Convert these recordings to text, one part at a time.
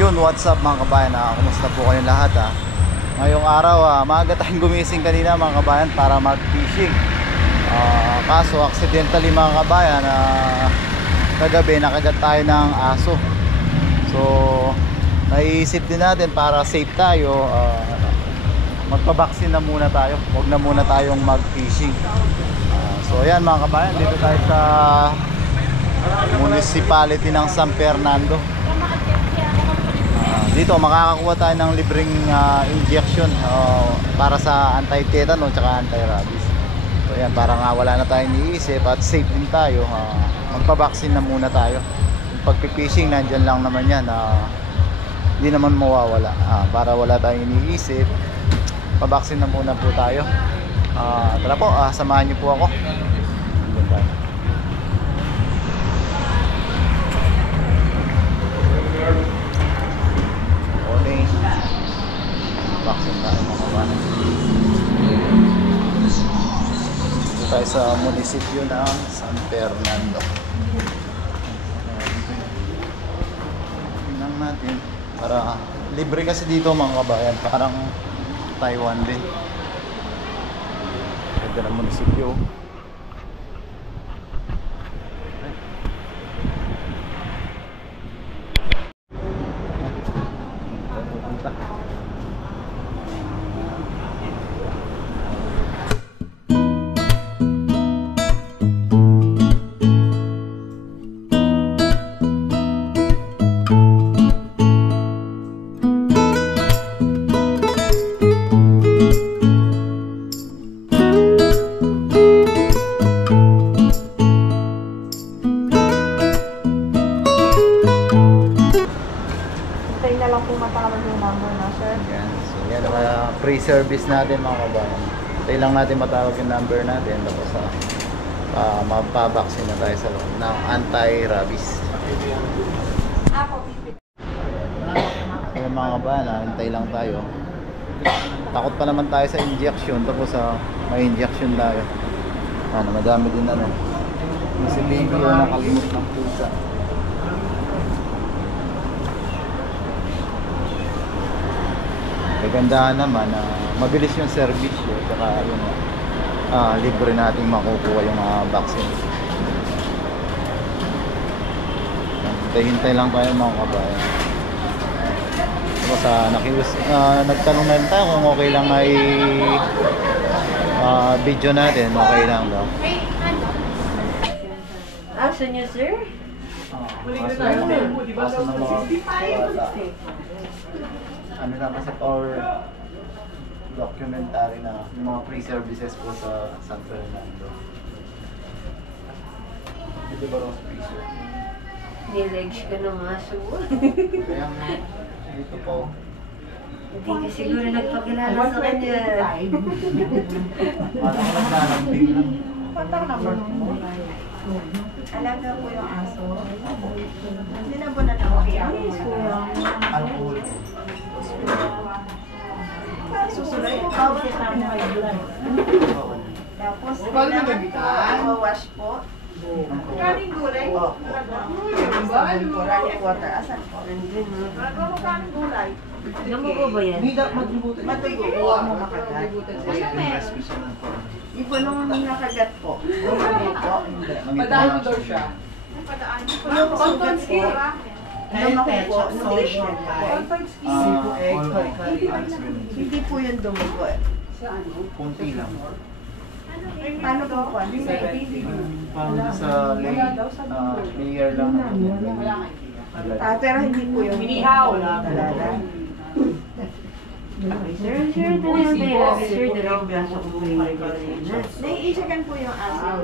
Yun, what's up mga kabayan? Kumusta po kayong lahat ha? Ngayong araw, maaga tayong gumising kanina mga kabayan para mag-fishing. Kaso accidentally mga kabayan, kagabi nakagat tayo ng aso. So naiisip din natin para safe tayo, magpabaksin na muna tayo. Huwag na muna tayong mag-fishing. So ayan mga kabayan, dito tayo sa municipality ng San Fernando. Dito makakakuha tayo ng libreng injection para sa anti-tetanus at anti-rabies. So yan, para nga wala na tayong iniisip at safe din tayo, magpabaksin na muna tayo. Yung pagpipishing nandyan lang naman yan, hindi naman mawawala. Para wala tayong iniisip, pabaksin na muna po tayo. Tara po, samahan niyo po ako. Nandyan tayo. Baksin tayo mga kabayan. Dito tayo sa munisipyo ng San Fernando. Tingnan natin para libre kasi dito mga kabayan, parang Taiwan din. Ganda ng munisipyo. Pre-service natin mga kabayan. Tayo lang natin matawag yung number natin, tapos mapabaksin na tayo sa loob ng anti-rabies. Ayan mga kabayan, hintay lang tayo. Takot pa naman tayo sa injection, tapos may injection tayo. Madami din si baby nakalimot ng pusa. Kagandahan naman, mabilis yung service yun, saka yung libre nating makukuha yung vaccine. Hintay lang tayo mga kabayan. Tapos nagtanong na rin tayo kung okay lang ay video natin, okay lang daw. Aso niyo sir? Aso na mga ano na kasi for documentary na yung mga pre-services po sa San Fernando. Ito ba rose freezer? Nilegs ka ng aso. Kaya dito po. Hindi ka siguro nagpakilala sa kanya. Parang naglalambing lang. Patang number mo. Alaga po yung aso. Hindi na po na Alcohol. Susunod po bawal sa may blood. Tapos wash po. Kaning gulay? Running water. Asan po? Kaning gulay? Alam mo ba yan? Matuyo po mo makagat. Iba nung nakagat po. Madami daw siya. Yung sugat po. Yung makupo. Hindi po yung dumugo. Kunti lang. Paano po po? Parang sa layer lang. Pero hindi po yung minihaw. Talaga. Sir, sir, dalawang braso ko po yung Nai-injectan po yung aso.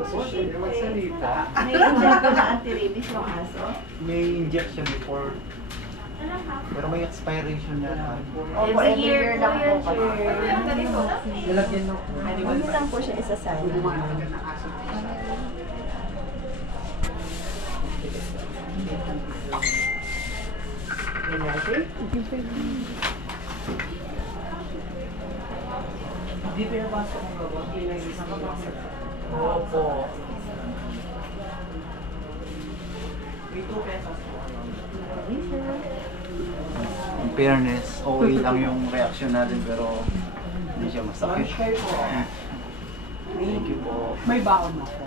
Nai-inject po na anti-rabies yung aso. May injection before. Pero may expiration na. Opo, every year lang po. Lalagyan mo. Hindi lang po siya isasama. Hindi pinapasok ang gawang isang kapasok. Opo. May 2 pesos po. fairness, okay lang yung reaction natin pero hindi siya masakit. Thank you po. May baon ako.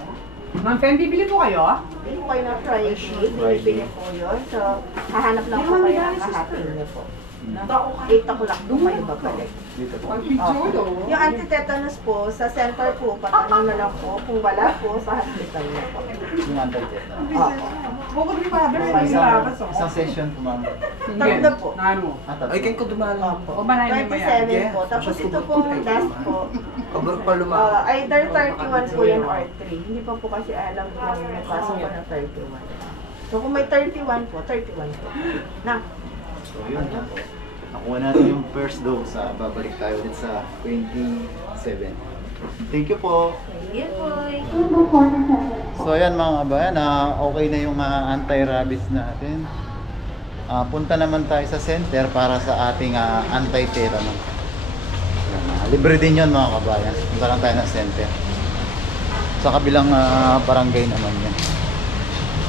Ma'am Fen, bibili po kayo? Bili po kayo ng fried egg. Binibili po yun. So, hahanap lang po kayo ng kahapin niyo po. 8 o'clock po kayo babalik. Dito po. Ang picture, Yung anti-tetanus po, sa center po, patanong na lang po. Kung wala po, sa hospital na po. Yung anti-tetanus. Opo. Bukod ni Father, Isang, hindi lakas ako. isang session po ma'am. Tatlo po. Ano? Tatlo. Ay, kayo ko dumalo. Opo. O, manay mo yan. 27 po. Tapos ito po last po. Kabur pa lumalo. Either 31 po yan or 3. Hindi pa po kasi alam kung pasok ko ng 31. So kung may 31 po, 31 po. Na. So yun na. Nakuha natin yung first dose. Babalik tayo ulit sa 27. Thank you po. Sige po. So ayan mga kabayan, okay na yung anti-rabies natin. Punta naman tayo sa center para sa ating anti-tetanus. Libre din yun mga kabayan. Punta lang tayo ng center. Sa kabilang barangay naman yan.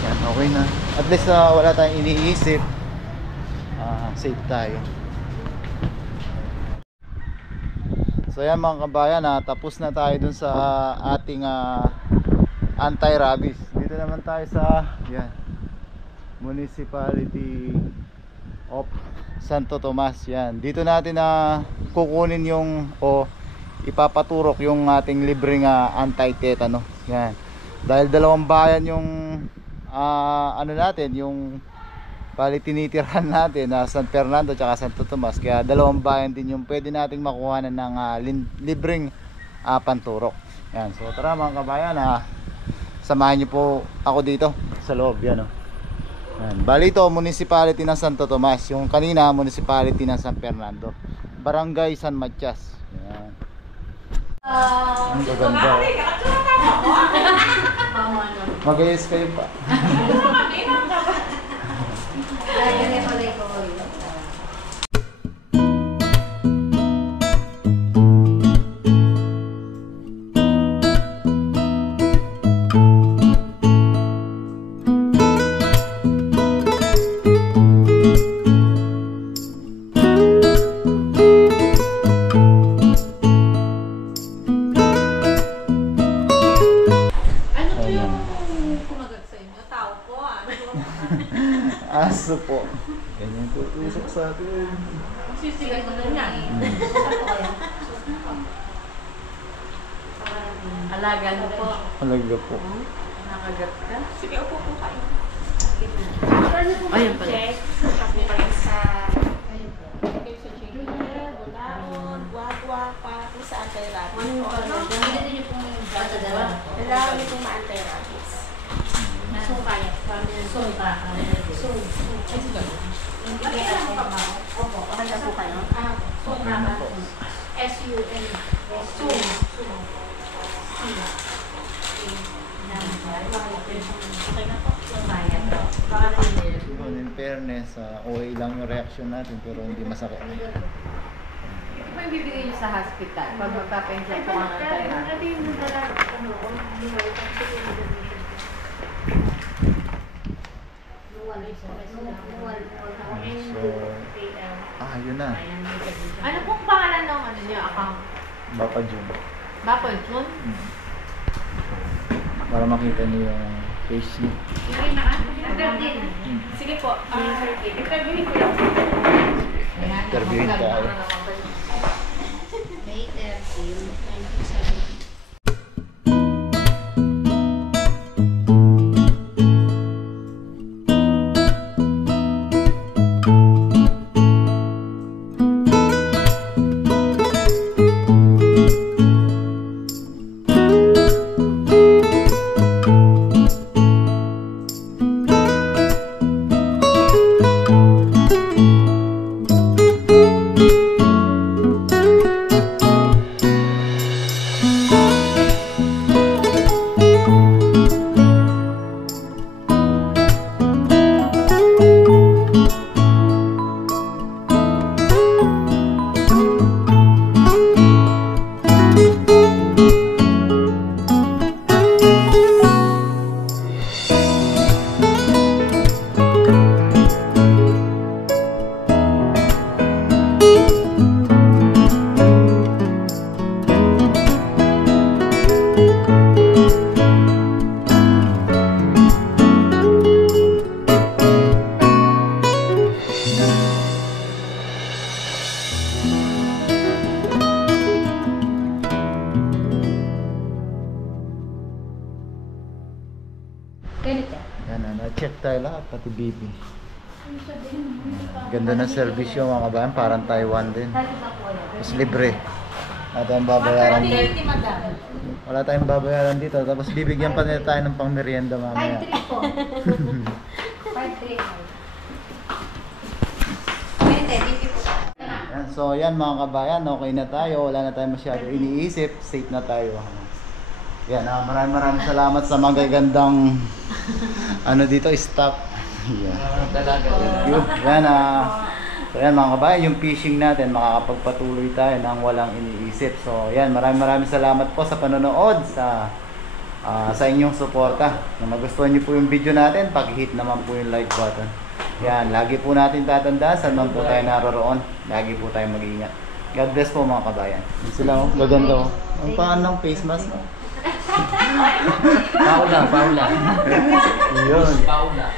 Yan, okay na. At least wala tayong iniisip. Safe tayo. So yan mga kabayan, tapos na tayo dun sa ating anti-rabies. Dito naman tayo sa yan, Municipality of Santo Tomas. Yan. Dito natin kukunin yung ipapaturok yung ating libreng anti-tetano. Yan. Dahil dalawang bayan yung ano natin, yung bali tinitirahan natin na San Fernando at Santo Tomas, kaya dalawang bayan din yung pwede nating makuha ng libreng panturok. Yan, so tara mga kabayan, samahan niyo po ako dito sa loob. Yan, yan. Bali ito municipality ng Santo Tomas, yung kanina municipality ng San Fernando, Barangay San Matias. Yan. Ang gaganda. Mag-ayos kayo pa. Aso po. Ganyan tutusok sa atin. Sisigan ko na yan. Alaga mo po. Alaga po. Nakagat ka. Sige, upo po kayo. Ayun pala. Tapos kayo sa Bulaon, Guagua, para po sa anti-rabies. Dito niyo pong dadadala. Kailangan niyo pong ma-anti-rabies. Suka. Suka. Opo, okay na po kayo. Suka. S-U-N. Okay na po. Sumayan. Baka na hindi. In fairness, okay lang yung reaction natin pero hindi masakit. Ito po yung bibigay niyo sa hospital. Pag magpapension po ang antay-rabies. So, yun na. Ano pong pangalan ng ano niyo account? Bapa June. Bapol Jun? Para makita niyo yung face niyo. Sige po. Interviewin ko lang. Interviewin tayo. May 13. Pati bibi. Ganda ng service yung mga kabayan, parang Taiwan din. Tapos libre. Wala tayong babayaran dito. Wala tayong babayaran dito. Tapos bibigyan pa nila tayo ng pang merienda mamaya. 5-3 po. 5-3. Pwede, bibi po. Yan, so yan mga kabayan, okay na tayo. Wala na tayong masyado iniisip. Safe na tayo. Yan, maraming salamat sa magagandang ano dito, stock. Yan. Thank you. Yan, so yan mga kabayan, yung fishing natin, makakapagpatuloy tayo ng walang iniisip. So yan, maraming salamat po sa panonood, sa inyong suporta. Kung nagustuhan niyo po yung video natin, pag-hit naman po yung like button. Yan, lagi po natin tatandaan saan man po tayo naroroon. Lagi po tayo mag-iingat. God bless po mga kabayan. Yan sila, oh, gaganda oh. Ang paan ng face mask, oh. Paula. Yun. Paula.